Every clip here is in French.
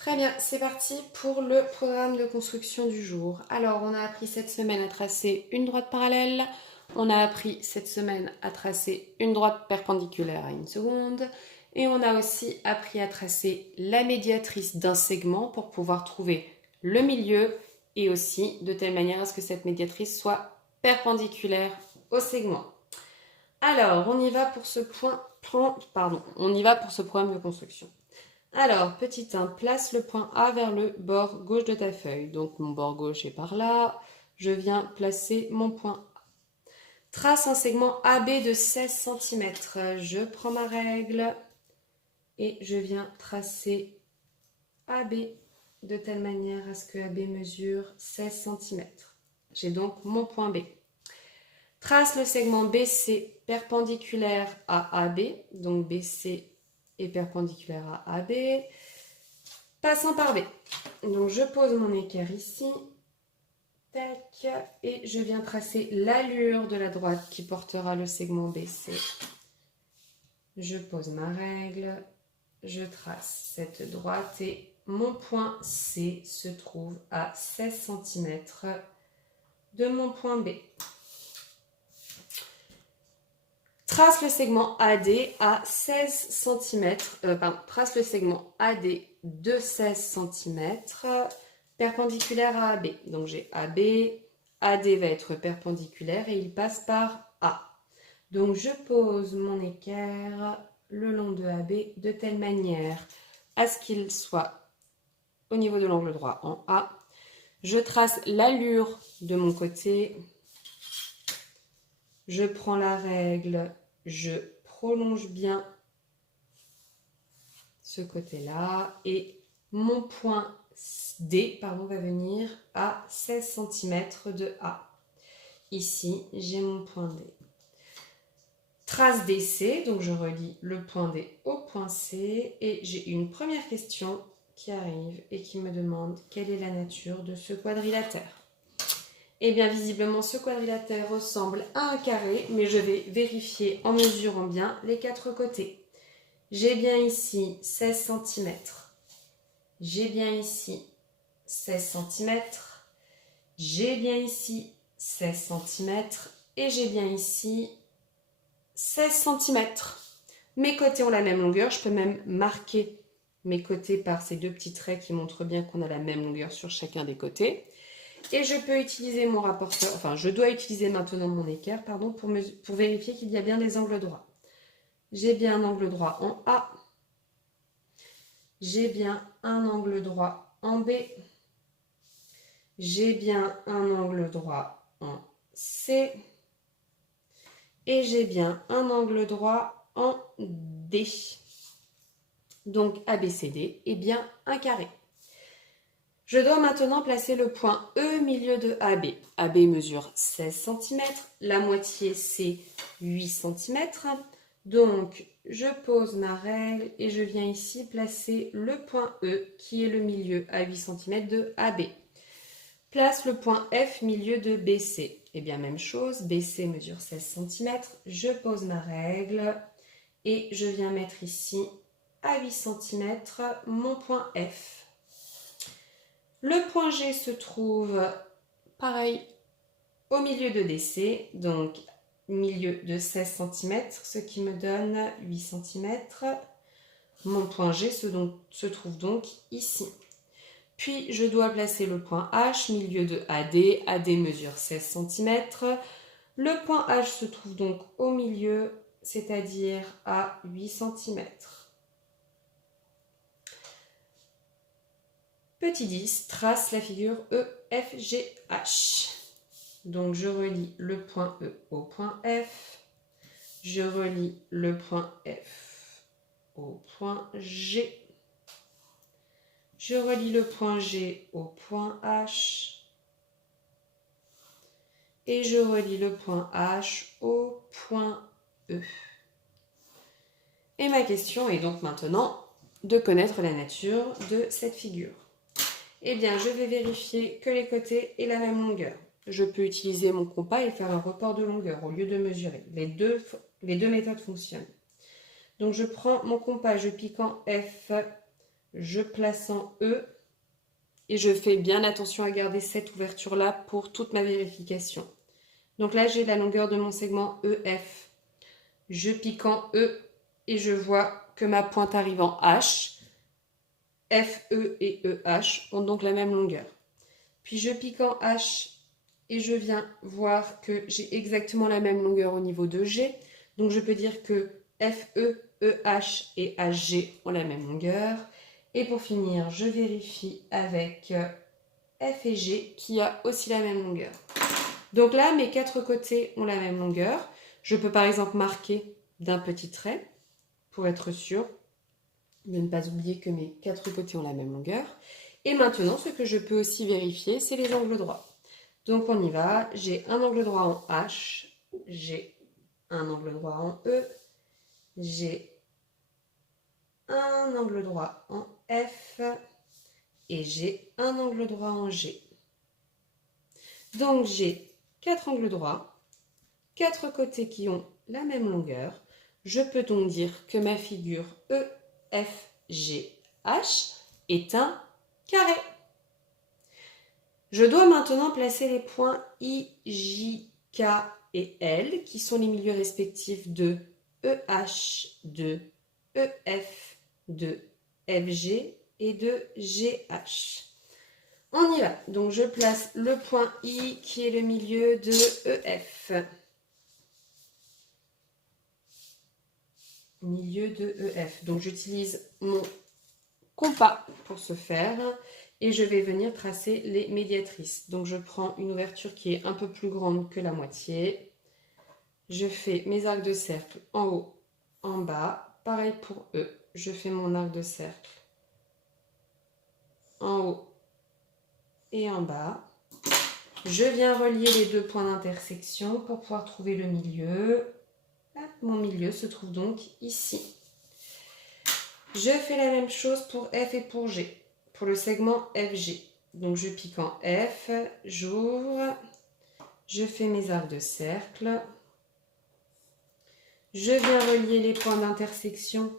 Très bien, c'est parti pour le programme de construction du jour. Alors, on a appris cette semaine à tracer une droite parallèle. On a appris cette semaine à tracer une droite perpendiculaire à une seconde. Et on a aussi appris à tracer la médiatrice d'un segment pour pouvoir trouver le milieu et aussi de telle manière à ce que cette médiatrice soit perpendiculaire au segment. Alors, on y va pour ce problème de construction. Alors, petit 1, place le point A vers le bord gauche de ta feuille. Donc, mon bord gauche est par là. Je viens placer mon point A. Trace un segment AB de 16 cm. Je prends ma règle et je viens tracer AB de telle manière à ce que AB mesure 16 cm. J'ai donc mon point B. Trace le segment BC perpendiculaire à AB. Donc, BC est perpendiculaire à AB. Passant par B. Donc je pose mon équerre ici. Tac. Et je viens tracer l'allure de la droite qui portera le segment BC. Je pose ma règle. Je trace cette droite et mon point C se trouve à 16 cm de mon point B. Trace le segment AD à 16 cm, trace le segment AD de 16 cm perpendiculaire à AB. Donc j'ai AB, AD va être perpendiculaire et il passe par A. Donc je pose mon équerre le long de AB de telle manière à ce qu'il soit au niveau de l'angle droit en A. Je trace l'allure de mon côté. Je prends la règle, je prolonge bien ce côté-là et mon point D va venir à 16 cm de A. Ici, j'ai mon point D. Trace DC, donc je relie le point D au point C et j'ai une première question qui arrive et qui me demande quelle est la nature de ce quadrilatère. Eh bien, visiblement, ce quadrilatère ressemble à un carré, mais je vais vérifier en mesurant bien les quatre côtés. J'ai bien ici 16 cm. J'ai bien ici 16 cm. J'ai bien ici 16 cm. Et j'ai bien ici 16 cm. Mes côtés ont la même longueur. Je peux même marquer mes côtés par ces deux petits traits qui montrent bien qu'on a la même longueur sur chacun des côtés. Et je peux utiliser mon rapporteur, enfin je dois utiliser maintenant mon équerre, pour vérifier qu'il y a bien des angles droits. J'ai bien un angle droit en A. J'ai bien un angle droit en B. J'ai bien un angle droit en C. Et j'ai bien un angle droit en D. Donc ABCD est bien un carré. Je dois maintenant placer le point E milieu de AB. AB mesure 16 cm, la moitié c'est 8 cm. Donc je pose ma règle et je viens ici placer le point E qui est le milieu à 8 cm de AB. Place le point F milieu de BC. Eh bien même chose, BC mesure 16 cm. Je pose ma règle et je viens mettre ici à 8 cm mon point F. Le point G se trouve, pareil, au milieu de DC, donc milieu de 16 cm, ce qui me donne 8 cm. Mon point G se trouve donc ici. Puis, je dois placer le point H, milieu de AD. AD mesure 16 cm. Le point H se trouve donc au milieu, c'est-à-dire à 8 cm. Petit 10, trace la figure EFGH. Donc je relie le point E au point F. Je relie le point F au point G. Je relie le point G au point H. Et je relie le point H au point E. Et ma question est donc maintenant de connaître la nature de cette figure. Eh bien, je vais vérifier que les côtés aient la même longueur. Je peux utiliser mon compas et faire un report de longueur au lieu de mesurer. Les deux méthodes fonctionnent. Donc, je prends mon compas, je pique en F, je place en E et je fais bien attention à garder cette ouverture-là pour toute ma vérification. Donc là, j'ai la longueur de mon segment EF. Je pique en E et je vois que ma pointe arrive en H. FE et EH ont donc la même longueur. Puis je pique en H et je viens voir que j'ai exactement la même longueur au niveau de G. Donc je peux dire que FE, EH et HG ont la même longueur. Et pour finir, je vérifie avec F et G qui a aussi la même longueur. Donc là, mes quatre côtés ont la même longueur. Je peux par exemple marquer d'un petit trait pour être sûr de ne pas oublier que mes quatre côtés ont la même longueur. Et maintenant, ce que je peux aussi vérifier, c'est les angles droits. Donc on y va. J'ai un angle droit en H, j'ai un angle droit en E, j'ai un angle droit en F et j'ai un angle droit en G. Donc j'ai quatre angles droits, quatre côtés qui ont la même longueur. Je peux donc dire que ma figure EFGH est un carré. Je dois maintenant placer les points I, J, K et L qui sont les milieux respectifs de EH, de EF, de FG et de GH. On y va. Donc je place le point I qui est le milieu de EF. Milieu de EF. Donc j'utilise mon compas pour ce faire et je vais venir tracer les médiatrices. Donc je prends une ouverture qui est un peu plus grande que la moitié. Je fais mes arcs de cercle en haut, en bas. Pareil pour E. Je fais mon arc de cercle en haut et en bas. Je viens relier les deux points d'intersection pour pouvoir trouver le milieu. Mon milieu se trouve donc ici. Je fais la même chose pour F et pour G, pour le segment FG. Donc je pique en F, j'ouvre, je fais mes arcs de cercle. Je viens relier les points d'intersection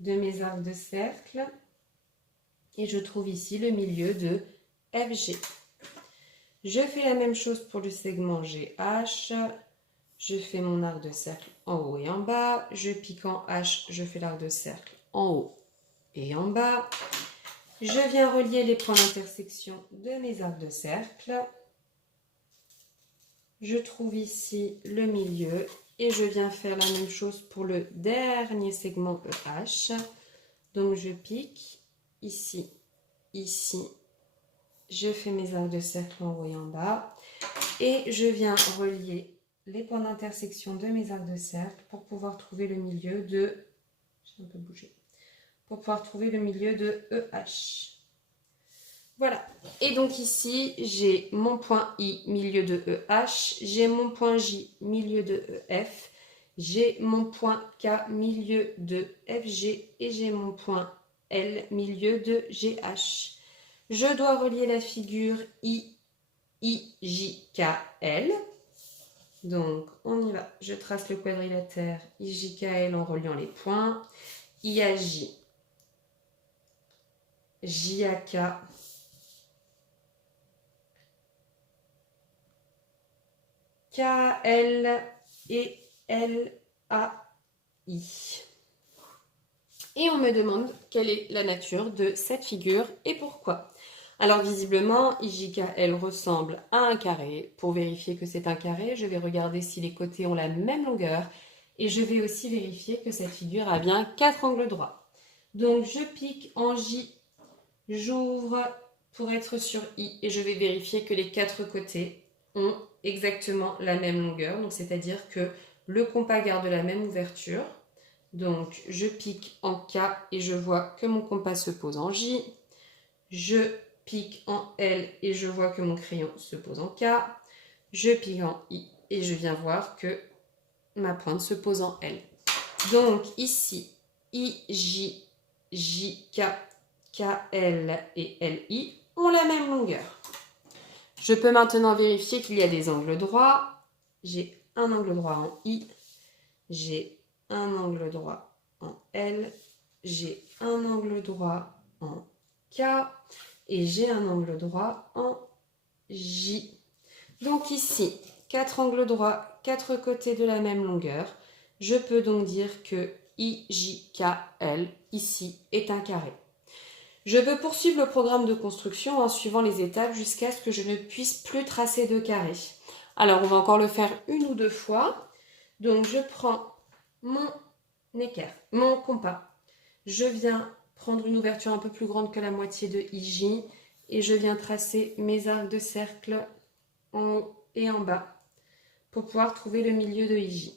de mes arcs de cercle. Et je trouve ici le milieu de FG. Je fais la même chose pour le segment GH. Je fais mon arc de cercle en haut et en bas. Je pique en H, je fais l'arc de cercle en haut et en bas. Je viens relier les points d'intersection de mes arcs de cercle. Je trouve ici le milieu et je viens faire la même chose pour le dernier segment EH. Donc je pique ici, ici. Je fais mes arcs de cercle en haut et en bas. Et je viens relier les points d'intersection de mes arcs de cercle pour pouvoir trouver le milieu de... J'ai un peu bougé. Pour pouvoir trouver le milieu de EH. Voilà. Et donc ici, j'ai mon point I, milieu de EH. J'ai mon point J, milieu de EF. J'ai mon point K, milieu de FG. Et j'ai mon point L, milieu de GH. Je dois relier la figure I, J, K, L. Donc, on y va. Je trace le quadrilatère IJKL en reliant les points. IAJ, JAK, KL et LAI. Et on me demande quelle est la nature de cette figure et pourquoi. Alors visiblement, IJKL ressemble à un carré. Pour vérifier que c'est un carré, je vais regarder si les côtés ont la même longueur. Et je vais aussi vérifier que cette figure a bien 4 angles droits. Donc je pique en J, j'ouvre pour être sur I. Et je vais vérifier que les 4 côtés ont exactement la même longueur. Donc c'est-à-dire que le compas garde la même ouverture. Donc je pique en K et je vois que mon compas se pose en J. Je pique en L et je vois que mon crayon se pose en K. Je pique en I et je viens voir que ma pointe se pose en L. Donc ici, I, J, J, K, K, L et L, I ont la même longueur. Je peux maintenant vérifier qu'il y a des angles droits. J'ai un angle droit en I, j'ai un angle droit en L, j'ai un angle droit en K et j'ai un angle droit en J. Donc ici, 4 angles droits, 4 côtés de la même longueur. Je peux donc dire que IJKL ici est un carré. Je peux poursuivre le programme de construction en suivant les étapes jusqu'à ce que je ne puisse plus tracer de carré. Alors, on va encore le faire une ou deux fois. Donc, je prends mon équerre, mon compas. Je viens prendre une ouverture un peu plus grande que la moitié de IJ et je viens tracer mes arcs de cercle en haut et en bas pour pouvoir trouver le milieu de IJ.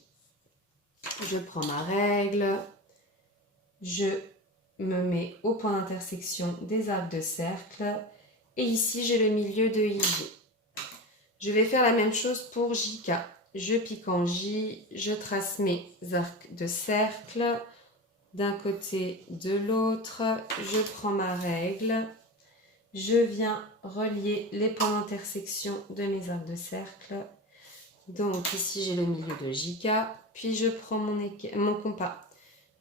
Je prends ma règle, je me mets au point d'intersection des arcs de cercle et ici j'ai le milieu de IJ. Je vais faire la même chose pour JK. Je pique en J, je trace mes arcs de cercle d'un côté, de l'autre. Je prends ma règle, je viens relier les points d'intersection de mes arcs de cercle. Donc ici j'ai le milieu de JK, puis je prends mon compas.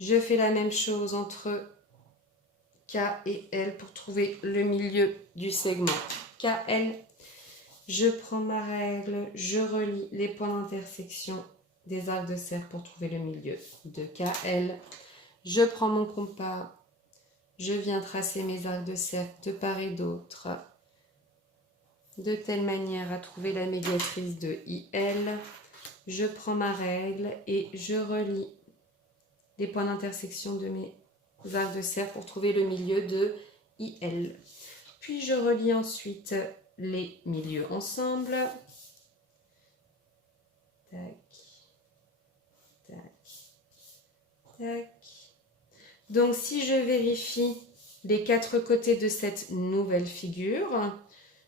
Je fais la même chose entre K et L pour trouver le milieu du segment KL. Je prends ma règle, je relie les points d'intersection des arcs de cercle pour trouver le milieu de KL. Je prends mon compas, je viens tracer mes arcs de cercle de part et d'autre, de telle manière à trouver la médiatrice de IL. Je prends ma règle et je relie les points d'intersection de mes arcs de cercle pour trouver le milieu de IL. Puis je relie ensuite les milieux ensemble. Tac, tac, tac. Donc si je vérifie les 4 côtés de cette nouvelle figure,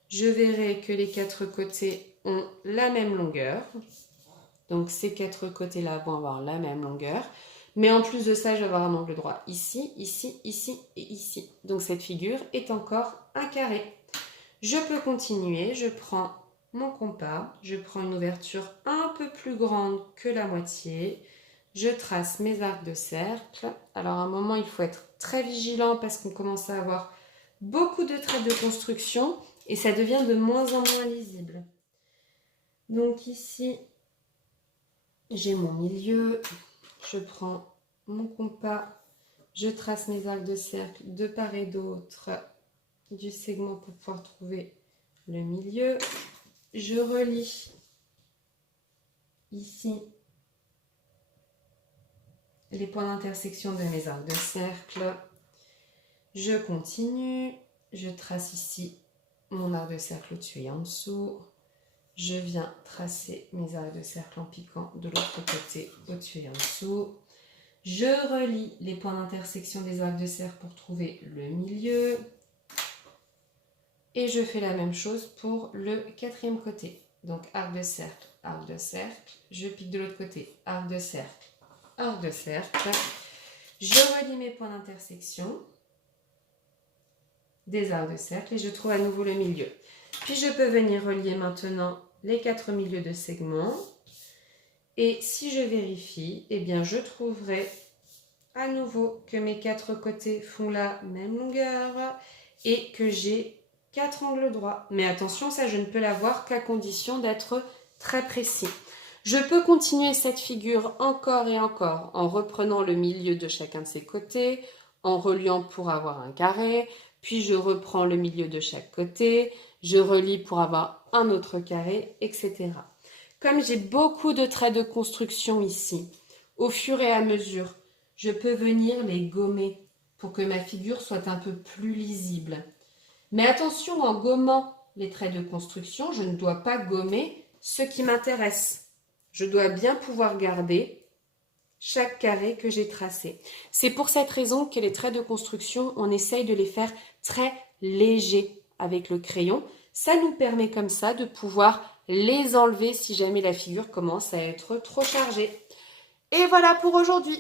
je verrai que les 4 côtés ont la même longueur. Donc ces 4 côtés-là vont avoir la même longueur. Mais en plus de ça, je vais avoir un angle droit ici, ici, ici et ici. Donc cette figure est encore un carré. Je peux continuer, je prends mon compas, je prends une ouverture un peu plus grande que la moitié. Je trace mes arcs de cercle. Alors à un moment, il faut être très vigilant parce qu'on commence à avoir beaucoup de traits de construction et ça devient de moins en moins lisible. Donc ici, j'ai mon milieu. Je prends mon compas, je trace mes arcs de cercle de part et d'autre du segment pour pouvoir trouver le milieu. Je relie ici les points d'intersection de mes arcs de cercle. Je continue, je trace ici mon arc de cercle au-dessus et en dessous. Je viens tracer mes arcs de cercle en piquant de l'autre côté au-dessus et en dessous. Je relie les points d'intersection des arcs de cercle pour trouver le milieu. Et je fais la même chose pour le 4e côté. Donc arc de cercle, je pique de l'autre côté, arc de cercle, arc de cercle. Je relie mes points d'intersection des arcs de cercle et je trouve à nouveau le milieu. Puis je peux venir relier maintenant les 4 milieux de segments. Et si je vérifie, eh bien je trouverai à nouveau que mes 4 côtés font la même longueur et que j'ai 4 angles droits. Mais attention, ça je ne peux l'avoir qu'à condition d'être très précis. Je peux continuer cette figure encore et encore en reprenant le milieu de chacun de ses côtés, en reliant pour avoir un carré, puis je reprends le milieu de chaque côté, je relie pour avoir un autre carré, etc. Comme j'ai beaucoup de traits de construction ici, au fur et à mesure, je peux venir les gommer pour que ma figure soit un peu plus lisible. Mais attention, en gommant les traits de construction, je ne dois pas gommer ce qui m'intéresse. Je dois bien pouvoir garder chaque carré que j'ai tracé. C'est pour cette raison que les traits de construction, on essaye de les faire très légers avec le crayon. Ça nous permet comme ça de pouvoir les enlever si jamais la figure commence à être trop chargée. Et voilà pour aujourd'hui.